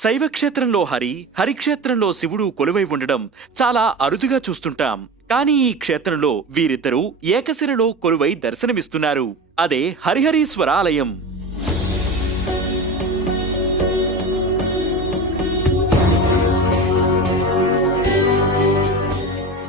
శైవక్షేత్రంలో హరిక్షేత్రంలో శివుడు కొలువై ఉండడం చాలా అరుదుగా చూస్తుంటాం. కానీ ఈ క్షేత్రంలో వీరిద్దరూ ఏకశిలలో కొలువై దర్శనమిస్తున్నారు. అదే హరిహరీశ్వర ఆలయం.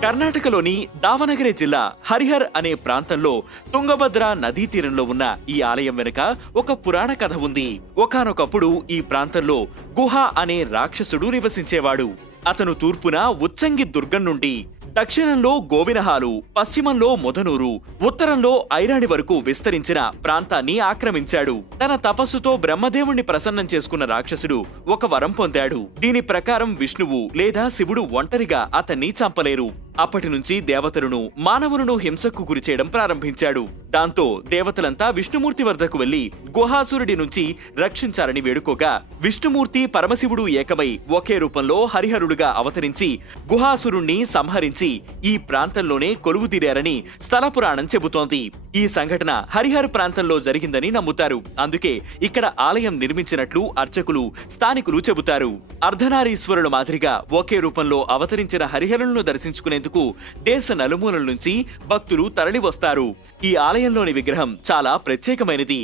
కర్ణాటకలోని దావనగిరి జిల్లా హరిహర్ అనే ప్రాంతంలో తుంగభద్ర నదీ తీరంలో ఉన్న ఈ ఆలయం వెనుక ఒక పురాణ కథ ఉంది. ఒకానొకప్పుడు ఈ ప్రాంతంలో గుహ అనే రాక్షసుడు నివసించేవాడు. అతను తూర్పున ఉచ్చంగి దుర్గం నుండి, దక్షిణంలో గోవినహాలు, పశ్చిమంలో మొదనూరు, ఉత్తరంలో ఐరాణి వరకు విస్తరించిన ప్రాంతాన్ని ఆక్రమించాడు. తన తపస్సుతో బ్రహ్మదేవుణ్ణి ప్రసన్నం చేసుకున్న రాక్షసుడు ఒక వరం పొందాడు. దీని ప్రకారం విష్ణువు లేదా శివుడు ఒంటరిగా అతన్ని చంపలేరు. అప్పటి నుంచి దేవతలను మానవులను హింసకు గురిచేయడం ప్రారంభించాడు. దాంతో దేవతలంతా విష్ణుమూర్తి వద్దకు వెళ్లి గుహాసురుడి నుంచి రక్షించాలని వేడుకోగా, విష్ణుమూర్తి పరమశివుడు ఏకమై ఒకే రూపంలో హరిహరుడుగా అవతరించి గుహాసురుణ్ణి సంహరించి ఈ ప్రాంతంలోనే కొలువుదీరారని స్థల పురాణం చెబుతోంది. ఈ సంఘటన హరిహర్ ప్రాంతంలో జరిగిందని నమ్ముతారు. అందుకే ఇక్కడ ఆలయం నిర్మించినట్లు అర్చకులు, స్థానికులు చెబుతారు. అర్ధనారీశ్వరుల మాదిరిగా ఒకే రూపంలో అవతరించిన హరిహరులను దర్శించుకునేందుకు దేశ నలుమూలల నుంచి భక్తులు తరలివస్తారు. ఈ ఆలయంలోని విగ్రహం చాలా ప్రత్యేకమైనది.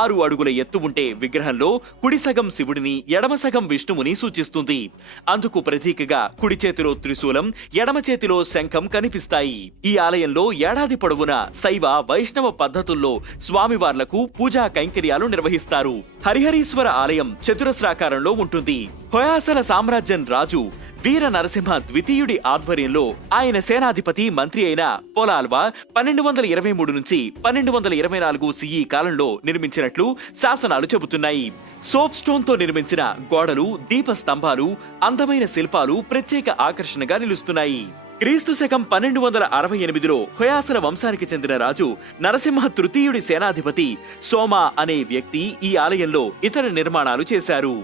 6 అడుగుల ఎత్తు ఉంటే విగ్రహంలో కుడి సగం శివుడిని, ఎడమ సగం విష్ణువుని సూచిస్తుంది. అందుకు ప్రతీకగా కుడి చేతిలో త్రిశూలం, ఎడమ చేతిలో శంఖం కనిపిస్తాయి. ఈ ఆలయంలో ఏడాది పొడవునా శైవ, వైష్ణవ పద్ధతుల్లో స్వామివార్లకు పూజా కైంకర్యాలు నిర్వహిస్తారు. హరిహరీశ్వర ఆలయం చతురస్రాకారంలో ఉంటుంది. హొయసల సామ్రాజ్యం రాజు వీర నరసింహ ద్వితీయుడి ఆధ్వర్యంలో ఆయన సేనాధిపతి, మంత్రి అయిన పొలాల్వా 1223 నుంచి 1224 సిఈ కాలంలో నిర్మించినట్లు శాసనాలు చెబుతున్నాయి. సోప్ స్టోన్ తో నిర్మించిన గోడలు, దీప స్తంభాలు, అందమైన శిల్పాలు ప్రత్యేక ఆకర్షణగా నిలుస్తున్నాయి. క్రీస్తు శకం 1268లో హొయసల వంశానికి చెందిన రాజు నరసింహ తృతీయుడి సేనాధిపతి సోమ అనే వ్యక్తి ఈ ఆలయంలో ఇతర నిర్మాణాలు చేశారు.